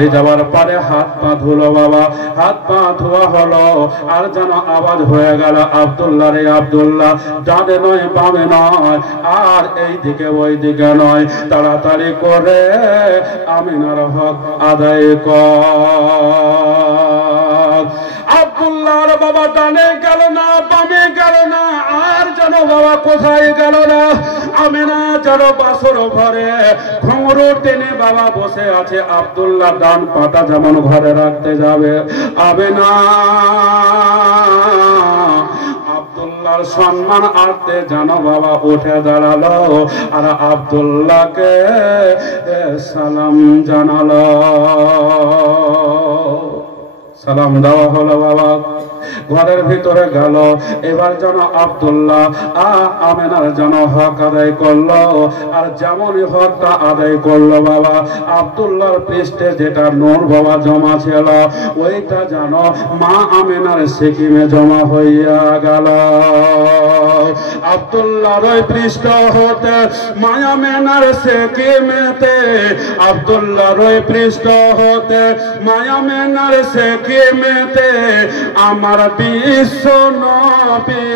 বাড়ি যাওয়ার পরে হাত পা ধুলো বাবা, হাত পা ধোয়া হলো, আর যেন আওয়াজ হয়ে গেল, আব্দুল্লাহ রে আব্দুল্লাহ, ডানে নয় বামে নয়, আর এই দিকে ওই দিকে নয়, তাড়াতাড়ি করে আমিনার হক আদায় কর। আব্দুল্লাহর বাবা ডানে গেল না, বামে গেল না, আর যেন বাবা কোথায় গেল না। আমিনা যেন বাসর ঘরে ঘুঙরু টেনে বাবা বসে আছে, আব্দুল্লাহ ডান পাটা যেমন ঘরে রাখতে যাবে, আমিনা আব্দুল্লাহর সম্মান আর্থে যেন বাবা উঠে দাঁড়ালো, আর আব্দুল্লাহকে সালাম জানালো। সালাম দেওয়া হলো বাবা, ঘরের ভিতরে গেল। এবার যেন আব্দুল্লাহ আমিনার যেন হক আদায় করলো, আর যেমনই হকটা আদায় করলো বাবা, আব্দুল্লাহর পৃষ্ঠে যেটা নূর বাবা জমা ছিল, ওইটা যেন মা আমিনার সিকিমে জমা হইয়া গেল। আব্দুল্লাহর ওই পৃষ্ঠ হতে মা আমিনার সিকিমেতে, আব্দুল্লাহর ওই পৃষ্ঠ হতে মা আমিনার সিকিমেতে আমার বিশ্ব নবী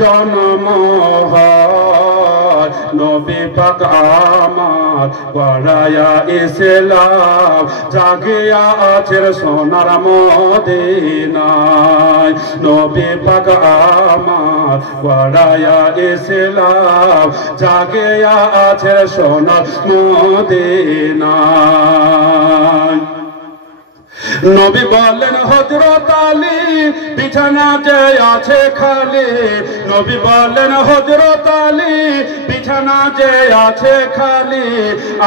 জন্ম হয়। নবী পাক আমার গড়ায়া ইসলাম জাগিয়া আছে সোনার মদিনায়। নবী পাক আমার গড়ায়া ইসলাম জাগিয়া আছে সোনার মদিনায়। নবী বলেন হযরত আলী বিছানা যে আছে খালি, নবী বলেন হযরত আলী বিছানা যে আছে খালি,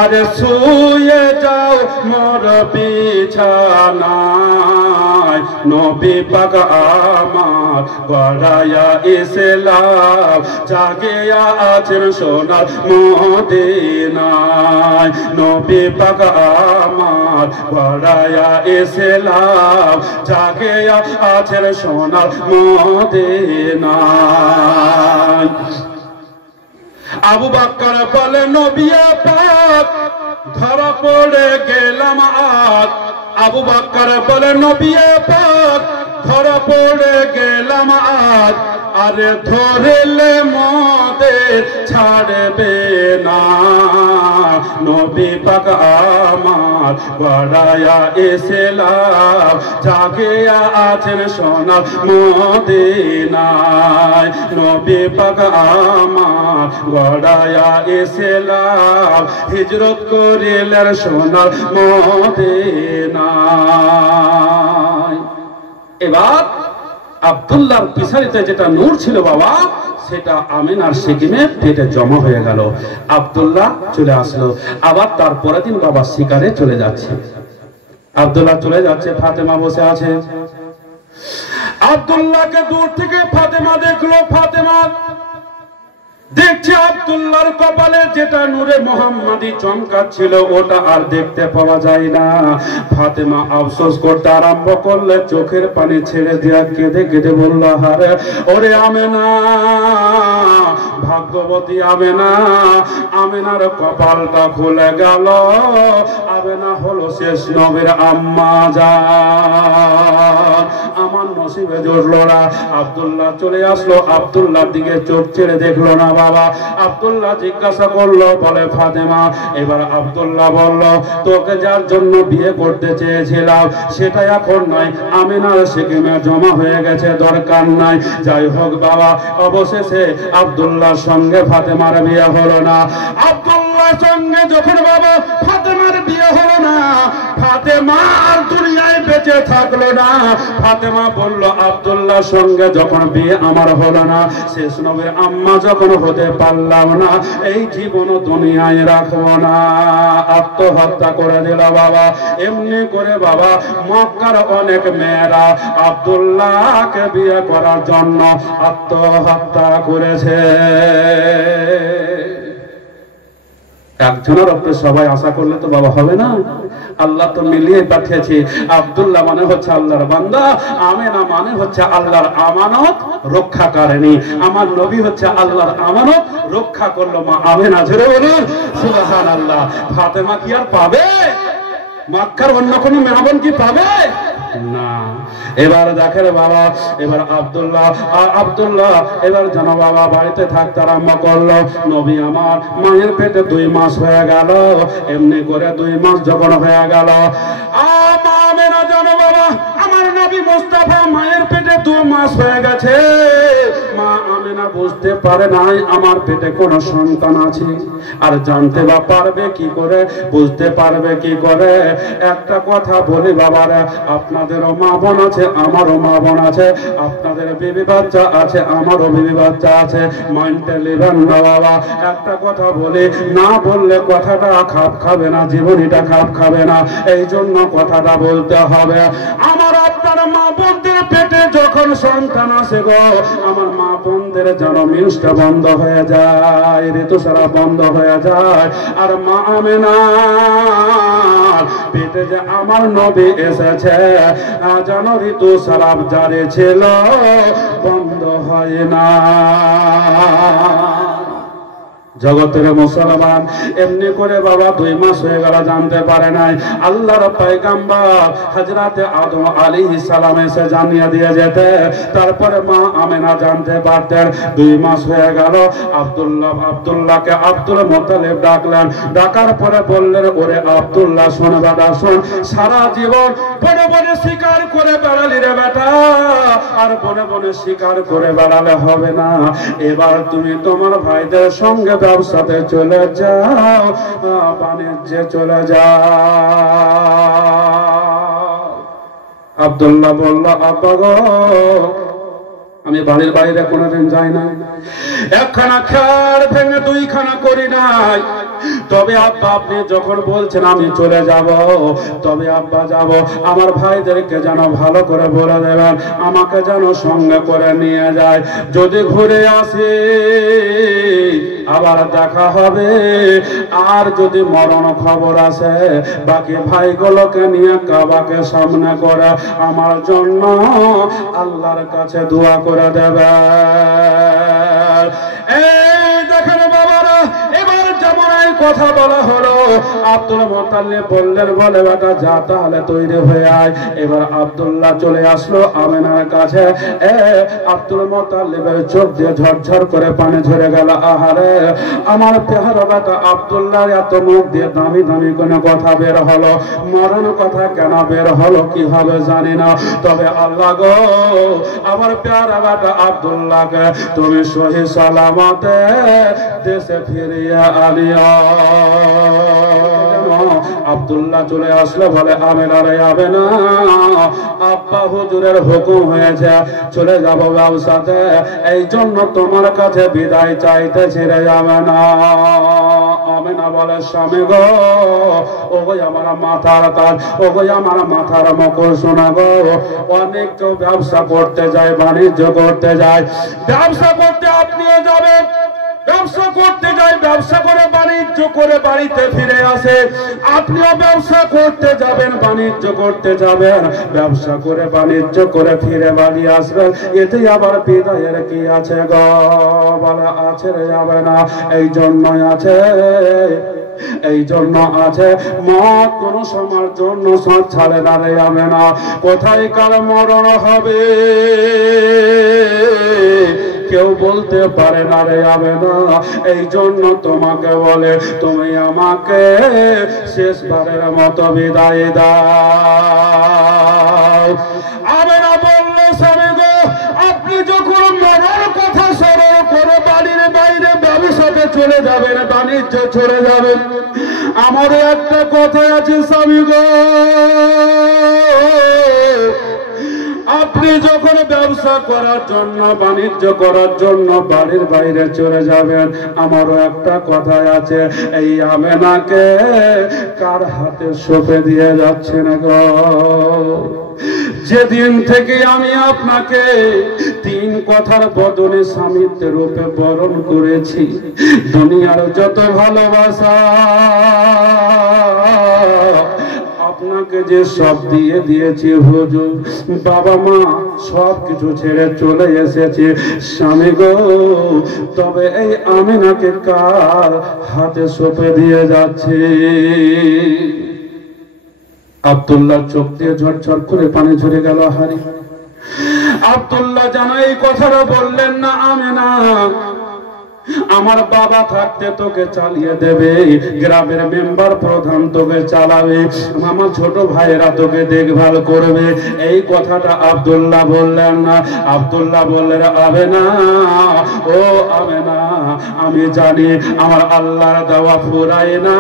আরে শুয়ে যাও মোর বিছানায়। নবী পাক আমার গড়ায়া ইসলাম জাগিয়া আছেন সোনার মদিনায়। নবী পাক আমার গড়ায়া ইসলাম জাগিয়া আছেন সোনার মদিনায়। আবু বকর বলে নবী পাক ধরা পড়ে গেলাম আজ। আবু বকর বলে নবী পাক ধরা পড়ে গেলাম আজ। আরে ধরলে মোদের ছাড়বে না। নবী পাক আমার গড়ায়া ইসলাম জাগিয়া আছেন সোনার মদিনায়। নবী পাক আমার গড়ায়া ইসলাম হিজরত করিলেন সোনার মদিনায়। এবার আব্দুল্লাহর পিছারিতে যেটা নূর ছিল বাবা, সেটা আমিনার সিকিমে পেটে জমা হয়ে গেল। আব্দুল্লাহ চলে আসলো। আবার তার পরের দিন বাবা শিকারে চলে যাচ্ছে। আব্দুল্লাহ চলে যাচ্ছে, ফাতেমা বসে আছে। আব্দুল্লাহকে দূর থেকে ফাতেমা দেখলো। ফাতেমা দেখছে আব্দুল্লাহর কপালে যেটা নূরে মোহাম্মদী চমকাচ্ছিল, ওটা আর দেখতে পাওয়া যায় না। ফাতেমা আফসোস করতে আরম্ভ করলে, চোখের পানি ছেড়ে দিয়া কেঁদে কেঁদে বলল, হারে ওরে আমেনা, ভাগ্যবতী আমেনা, আমেনার কপালটা খুলে গেল। আমেনা হলো শেষ নবীর আম্মা জান। আমার নসিবে জুড়লো না। আব্দুল্লাহ চলে আসলো। আব্দুল্লাহর দিকে চোখ ছেড়ে দেখলো না বাবা। আব্দুল্লাহ জিজ্ঞাসা করলো, বলে ফাতেমা। এবার আব্দুল্লাহ বলল, তোকে যার জন্য বিয়ে করতে চেয়েছিলাম সেটা এখন নাই, আমিনার সিকিমে জমা হয়ে গেছে, দরকার নাই। যাই হোক বাবা, অবশেষে আব্দুল্লাহর সঙ্গে ফাতেমার বিয়ে হলো না। আব্দুল্লাহর সঙ্গে যখন বাবা ফাতেমার বিয়ে হলো না, ফাতেমা আর দুনিয়ায় বেঁচে থাকলো না। ফাতেমা বলল, আব্দুল্লাহর সঙ্গে যখন বিয়ে আমার হলো না, শেষ নবীর আম্মা যখন হতে পারলাম না, এই জীবন দুনিয়ায় রাখবো না। আত্মহত্যা করে দিল বাবা। এমনি করে বাবা মক্কার অনেক মেয়েরা আব্দুল্লাহকে বিয়ে করার জন্য আত্মহত্যা করেছে। একজনের উপরে সবাই আশা করলে তো বাবা হবে না। আল্লাহ তো মিলিয়ে পাঠিয়েছে। আব্দুল্লাহ মানে হচ্ছে আল্লাহর বান্দা, আমেনা মানে হচ্ছে আল্লাহর আমানত রক্ষাকারিণী। আমার নবী হচ্ছে আল্লাহর আমানত রক্ষা করলো মা আমেনা। জোরে বলুন সুবহানাল্লাহ। ফাতেমা কি আর পাবে? মক্কার অন্য কোনো মা বোন কি পাবে না। এবার দেখেন বাবা, এবার আব্দুল্লাহ এবার যেন বাবা বাড়িতে থাকতে আরম্ভ করলো। নবী আমার মায়ের পেটে 2 মাস হয়ে গেল। এমনি করে 2 মাস যখন হয়ে গেল, মা আমেনা জানো বাবা, আমার নবী মুস্তাফা মায়ের পেটে 2 মাস হয়ে গেছে। মা আমেনা বুঝতে পারে নাই আমার পেটে কোনো সন্তান আছে। আর জানতে বা পারবে কি করে, বুঝতে পারবে কি করে? একটা কথা বলি বাবারা, আপনাদেরও মা বোন আছে, আমারও মা বোন আছে, আপনাদের বিবি বাচ্চা আছে, আমারও বিবি বাচ্চা আছে। মাইন্ডে নেবেন না বাবা। একটা কথা বলি, না বললে কথাটা খাপ খাবে না, জীবনীটা খাপ খাবে না। এই জন্য কথাটা বলতে হবে। আমার আপনার মা বোনদের পেটে যখন সন্তান আসে গো, আমার মা বোনদের যেন মিষ্টা বন্ধ হয়ে যায়, ঋতুস্রাব বন্ধ হয়ে যায়। আর মা আমেনার পেটে যে আমার নবী এসেছে, যেন ঋতুস্রাব জারি ছিল, বন্ধ হয় না। জগতের মুসলমান এমনি করে বাবা 2 মাস হয়ে গেল, জানতে পারে নাই। আল্লাহর পয়গম্বর হযরতে আদম আলাইহিস সালাম এসে জানিয়ে দিয়ে যেতে, তারপরে মা আমেনা জানতে পারতেন। 2 মাস হয়ে গেল। আব্দুল্লাহকে আব্দুল মুত্তালিব ডাকলেন। ডাকার পরে বললেন, ওরে আব্দুল্লাহ শোন বেটা শোন, সারা জীবন বনে বনে শিকার করে বেড়ালি রে বেটা, আর বনে বনে শিকার করে বেড়ালে হবে না। এবার তুমি তোমার ভাইদের সঙ্গে ব্যবসাতে চলে যাও, বাণিজ্যে চলে যাও। আব্দুল্লাহ বলল, আব্বা গো, আমি বাড়ির বাইরে কোনোদিন যাই না, একখানা খেয়ার ভেঙে 2খানা করি নাই। তবে আব্বা আপনি যখন বলছেন আমি চলে যাব, তবে আব্বা যাব। আমার ভাইদেরকে যেন ভালো করে বলে দেবেন, আমাকে যেন সঙ্গে করে নিয়ে যায়। যদি ঘুরে আসি আবার দেখা হবে, আর যদি মরণ খবর আসে, বাকি ভাইগুলোকে নিয়ে কাবাকে সামনে করে আমার জন্য আল্লাহর কাছে দোয়া করে দেবে। এই দেখেন বাবারা, এবার যেমন এই কথা বলা হলো, আব্দুল মুত্তালিব বললেন, বলে বেটা যা তাহলে তৈরি হয়ে আয়। এবার আব্দুল্লাহ চলে আসলো আমেনার কাছে। আব্দুল মুত্তালিবের চোখ দিয়ে ঝরঝর করে পানি ঝরে গেল। আহারে, আমার পেহারা বেটা আব্দুল্লাহ এত মুখ দিয়ে দামি দামি কোনো কথা বের হলো, মরণ কথা কেন বের হলো কি হবে জানি না। তবে আল্লাহ গো, আমার পেহারা বেটা আব্দুল্লাহকে তুমি সহি সালামতে দেশে ফিরিয়ে আনিও। আব্দুল্লাহ চলে আসলো, বলে আমেনারে যাবে না, আব্বা হুজুরের হুকুম হয়েছে চলে যাব ব্যবসাতে, এই জন্য তোমার কাছে বিদায় চাইতেছি রে আমেনা। আমেনা বলে, স্বামী গো, ও গো আমার মাথার তাজ, ও গো আমার মাথার মকর সোনা গো, অনেক কেউ ব্যবসা করতে যায়, বাণিজ্য করতে যায়, ব্যবসা করতে আপনিও যাবেন, ব্যবসা করতে যাই, ব্যবসা করে বাণিজ্য করে বাড়িতে ফিরে আসে। আপনিও ব্যবসা করতে যাবেন, বাণিজ্য করতে যাবেন, ব্যবসা করে বাণিজ্য করে ফিরে বাড়ি আসবেন। এতে আবার বিদায়ের কি আছে গো? বলে আছে রে, যাবে না। এই জন্যই আছে, এই জন্য আছে, মত কোন সময়ের জন্য সৎ ছাড়ে না রে আমেনা। কোথায় কার মরণ হবে কেউ বলতে পারে না রে আমেনা। এই জন্য তোমাকে বলে, তুমি আমাকে শেষবারের মতো বিদায় দাও। আমেনা বলল, স্বামী গো, আপনি যখন মরার কথা স্মরণ করে বাড়ির বাইরে ব্যবসাতে চলে যাবেন, বাণিজ্য চলে যাবেন, আমারও একটা কথা আছে স্বামী গো, আপনি যখন ব্যবসা করার জন্য, বাণিজ্য করার জন্য বাড়ির বাইরে চলে যাবেন, আমারও একটা কথা আছে, এই আমেনাকে কার হাতে সঁপে দিয়ে যাচ্ছেন গো? যেদিন থেকে আমি আপনাকে 3 কথার বদলে স্বামীত্বের রূপে বরণ করেছি, দুনিয়ার যত ভালোবাসা আপনাকে যে সব দিয়ে দিয়েছি হুজুর, বাবা মা সব কিছু ছেড়ে চলে এসেছি স্বামী গো, তবে এই আমিনাকে কার হাতে সঁপে দিয়ে যাচ্ছি? আব্দুল্লাহ চোখ দিয়ে ঝরঝর করে পানি ঝরে গেল। হারি আব্দুল্লাহ জানো এই কথাটা বললেন না, আমেনা আমার বাবা থাকতে তোকে চালিয়ে দেবে, গ্রামের মেম্বার প্রধান তোকে চালাবে, আমার ছোট ভাইয়েরা তোকে দেখভাল করবে, এই কথাটা আব্দুল্লাহ বললেন না। আব্দুল্লাহ বললেন, আমেনা ও আমেনা, আমি জানি আমার আল্লাহর দেওয়া ফুরায় না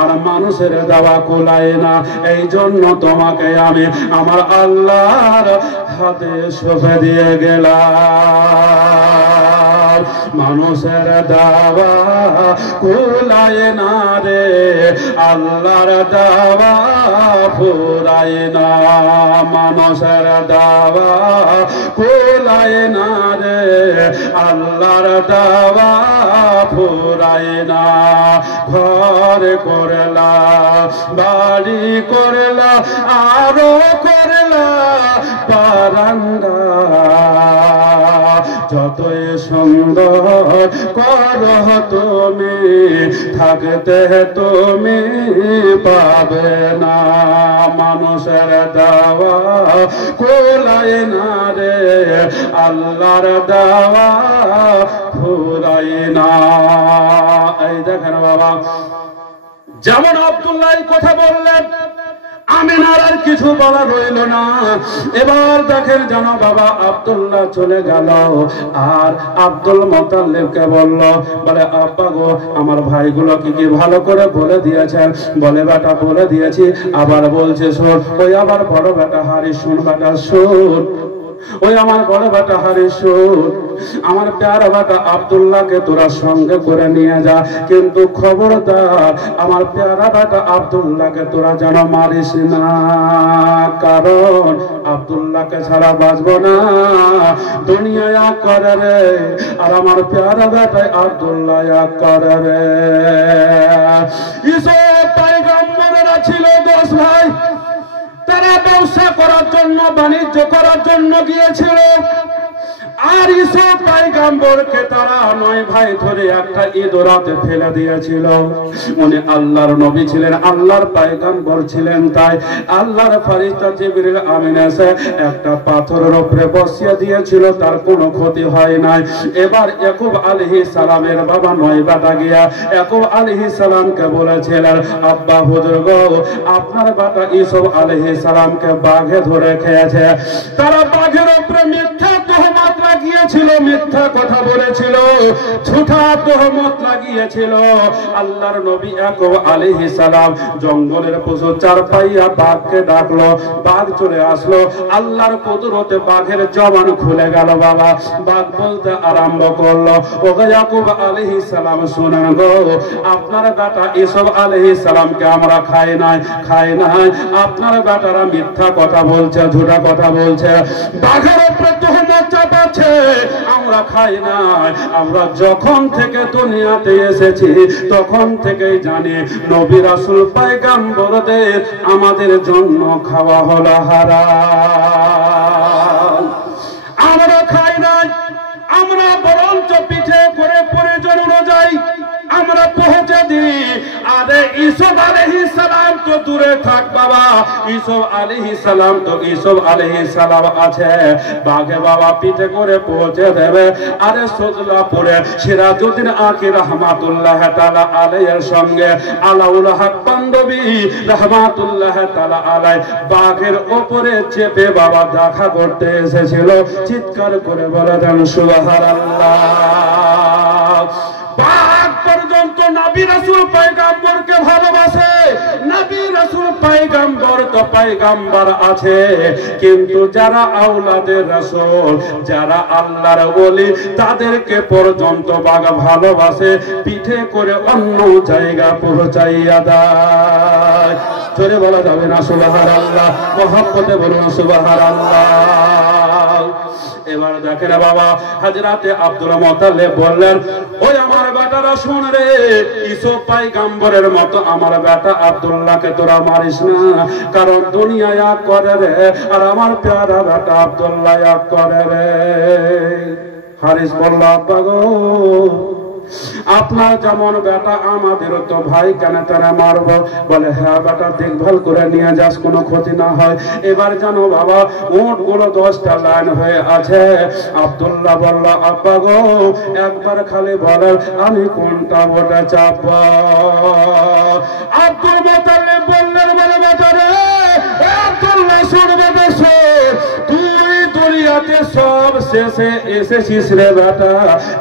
আর মানুষের দেওয়া কুলায় না, এই জন্য তোমাকে আমি আমার আল্লাহর হাতে সঁপে দিয়ে গেলাম। মানুষের দাওয়া কুলায় না রে, আল্লাহর দাওয়া ফুরায় না, মানুষের দাওয়া কুলায় না রে, আল্লাহর দাওয়া ফুরায় না। ঘর করলা, বাড়ি করলা, আরো করলা বারান্দা, যতই সুন্দর করো তুমি থাকতে তুমি পাবে না, মানুষের দেওয়া কুলায় না রে, আল্লাহর দেওয়া ফুরায় না। এই দেখেন বাবা, যেমন আব্দুল্লাহ কথা বললেন, আমিনার আর কিছু বলা রইল না। এবার দেখেন যেন বাবা আব্দুল্লাহ চলে গেল, আর আব্দুল মুত্তালিবকে বলল, বলে আব্বা গো আমার ভাইগুলো কি কি ভালো করে বলে দিয়েছেন? বলে বেটা বলে দিয়েছি, আবার বলছে শোন। ওই আবার বড় বেটা হারিস, শোন বেটা শোন, ওই আমার বড় বেটা হারিস শোন, আমার প্যারা বেটা আব্দুল্লাহকে তোরা সঙ্গে করে নিয়ে যা, কিন্তু খবরদার আমার প্যারা বেটা আব্দুল্লাহকে তোরা যেন মারিস না, কারণ আব্দুল্লাহকে ছাড়া বাঁচবো না, দুনিয়ায় এক করে রে, আর আমার প্যারা বেটা আব্দুল্লাহ এক করে রে। ইসব পয়গম্বরেরা ছিল 10 ভাই, তারা ব্যবসা করার জন্য বাণিজ্য করার জন্য গিয়েছিল, আর ইসব পয়গম্বরকে তারা 9 ভাই ধরে একটা ইদরাতে ফেলে দিয়েছিল। উনি আল্লাহর নবী ছিলেন, আল্লাহর পয়গম্বর ছিলেন, তাই আল্লাহর ফেরেশতা জিবরিল আমিন এসে একটা পাথরের উপরে বসিয়ে দিয়েছিল, তার কোনো ক্ষতি হয় নাই। এবার ইয়াকুব আলাইহিস সালামের বাবা 9 বেটা গিয়া ইয়াকুব আলাইহিস সালামকে বলেছিলেন, আব্বা হুজুর গো আপনার বেটা ইউসুফ আলাইহিস সালামকে বাঘে ধরে খেয়েছে। তারা বাঘের উপরে মিথ্যা তহমত লাগিয়েছিল, মিথ্যা কথা বলেছিল, ঝুঠা তহমত লাগিয়েছিল। আল্লাহর নবী ইয়াকুব আলাইহিস সালাম জঙ্গলের পশু চারপাইয়া বাঘকে ডাকলো, বাঘ চলে আসলো, আল্লাহর কুদরতে বাঘের জবান খুলে গেল। বাবা বাঘ বলতে আরম্ভ করলো, ওগো ইয়াকুব আলাইহিস সালাম শুনেন গো, আপনার বেটা ইউসুফ আলাইহিস সালামকে আমরা খাই নাই, আপনার বেটারা মিথ্যা কথা বলছে, ঝুঠা কথা বলছে, বাঘের উপরে তহমত চাপাচ্ছে, আমরা খাই নাই। আমরা যখন থেকে দুনিয়াতে এসেছি তখন থেকেই জানি নবী রাসূল পয়গম্বরদের আমাদের জন্য খাওয়া হলো হারাম, আমরা খাই নাই। আমরা বরঞ্চ পিঠে করে প্রয়োজন অনুযায়ী আমরা পৌঁছে দিই। আরে ইউসুফ আলাইহিস সালাম তো দূরে থাক বাবা, ইউসুফ আলাইহিস সালাম তো ইউসুফ আলাইহিস সালাম আছে, বাঘে বাবা পিঠে করে পৌঁছে দেবে। আরে সজলাপুরে সিরাজউদ্দিন আকি রহমাতুল্লাহ তাআলা আলাইহির সঙ্গে আলাউল হক বান্ধবী রহমাতুল্লাহ তাআলা আলাই বাঘের উপরে চেপে বাবা দেখা করতে এসেছিল। চিৎকার করে বলে দেন সুবহানাল্লাহ। বাঘ পর্যন্ত নবী রাসূল পয়গম্বরকে ভালোবাসে, নবী রাসূল পয়গম্বর তো পয়গম্বর আছে, কিন্তু যারা আওলাদের রাসূল, যারা আল্লাহর ওলি, তাদেরকে পর্যন্ত বাঘ ভালোবাসে, পিঠে করে অন্য জায়গা পৌঁছাইয়া দেয়। জোরে বলা যাবে না সুবহানাল্লাহ, মহব্বতে বলুন সুবহানাল্লাহ। এবার দেখেন বাবা হযরতে আব্দুল মুত্তালিব বললেন, ওই আমার বেটারা শুন রে, ইউসুফ পয়গম্বরের মতো আমার বেটা আব্দুল্লাহকে তোরা মারিস না, কারণ দুনিয়া এক করে রে, আর আমার প্যারা বেটা আব্দুল্লাহ এক করে রে। হারিস বলল, আব্বা গো আপনার যেমন বেটা আমাদেরও তো ভাই, কেন তারা মারবো? বলে হ্যাঁ বেটা, দেখভাল করে নিয়ে যাস, কোনো ক্ষতি না হয়। এবার জানো বাবা, উট গুলো 10টা লাইন হয়ে আছে। আব্দুল্লাহ বলল আব্বা গো, একবার খালি বলেন আমি কোনটা ওটা চাপবো। আব্দুল মুতাল্লিব বললেন বলে বেটা রে, আব্দুল্লাহ শুনবে বেশে, তুই দুনিয়াতে সব শেষে এসেছিস রে বেটা,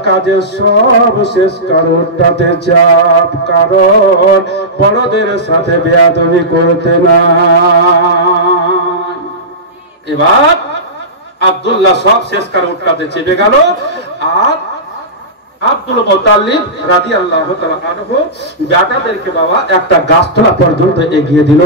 কাজে সব শেষ কারোরটাতে চাপ, কারণ বড়দের সাথে বেয়াদবি করতে না। এবার আব্দুল্লাহ সব শেষ কারোরটাতে চেপে গেল। আর আব্দুল মুতাল্লিব রাদিয়াল্লাহু তাআলা আনহু বেটাদেরকে বাবা একটা গাছতলা পর্যন্ত এগিয়ে দিল।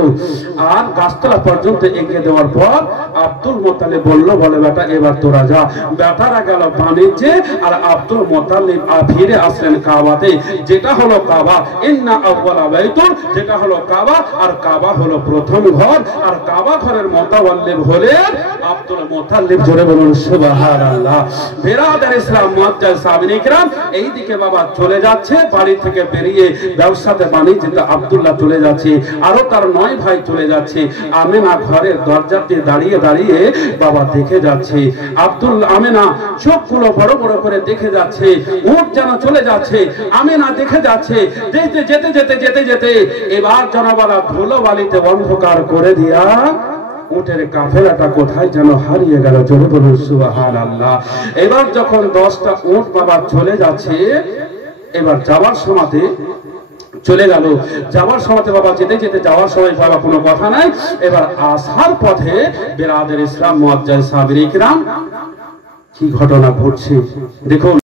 আর গাছতলা পর্যন্ত এগিয়ে দেওয়ার পর আব্দুল মুতাল্লিব বলল বলে বেটা এবার তোরা যা। বেটারা গেল বাণিজ্যে, আর আব্দুল মুতাল্লিব ফিরে আসলেন কাবাতে, যেটা হলো কাবা। ইন্না আউওয়ালা বাইতুন, যেটা হলো কাবা, আর কাবা হলো প্রথম ঘর, আর কাবা ঘরের মুতাওয়াল্লিব হলেন আব্দুল মুতাল্লিব। জোরে বলুন সুবহানাল্লাহ। বিরাদার ইসলাম মুআজ্জাজ সাহাবায়ে কিরাম এইদিকে বাবা চলে যাচ্ছে, বাড়ি থেকে বেরিয়ে ব্যবসাতে বাণিজ্যে আব্দুল্লাহ চলে যাচ্ছে, আরো তার 9 ভাই চলে যাচ্ছে। আমেনা ঘরের দরজাতে দাঁড়িয়ে দাঁড়িয়ে বাবা দেখে যাচ্ছে। আমেনা চোখগুলো বড় বড় করে দেখে যাচ্ছে, উট যেন চলে যাচ্ছে। আমেনা দেখে যাচ্ছে, যেতে যেতে যেতে যেতে যেতে এবার জনবালা ধুলো বালিতে অন্ধকার করে দিয়া উটের কাফেলাটা কোথায় যেন হারিয়ে গেল। জোরে বলুন সুবহানাল্লাহ। এবার যখন 10টা উট বাবা চলে যাচ্ছে, এবার যাওয়ার সময়তে চলে গেল। যাওয়ার সময়তে বাবা যেতে যেতে যাওয়ার সময় বাবা কোনো কথা নাই। এবার আসার পথে বিরাদার ইসলাম মুআজ্জাজ সাহাবায়ে কিরাম কি ঘটনা ঘটছে দেখুন।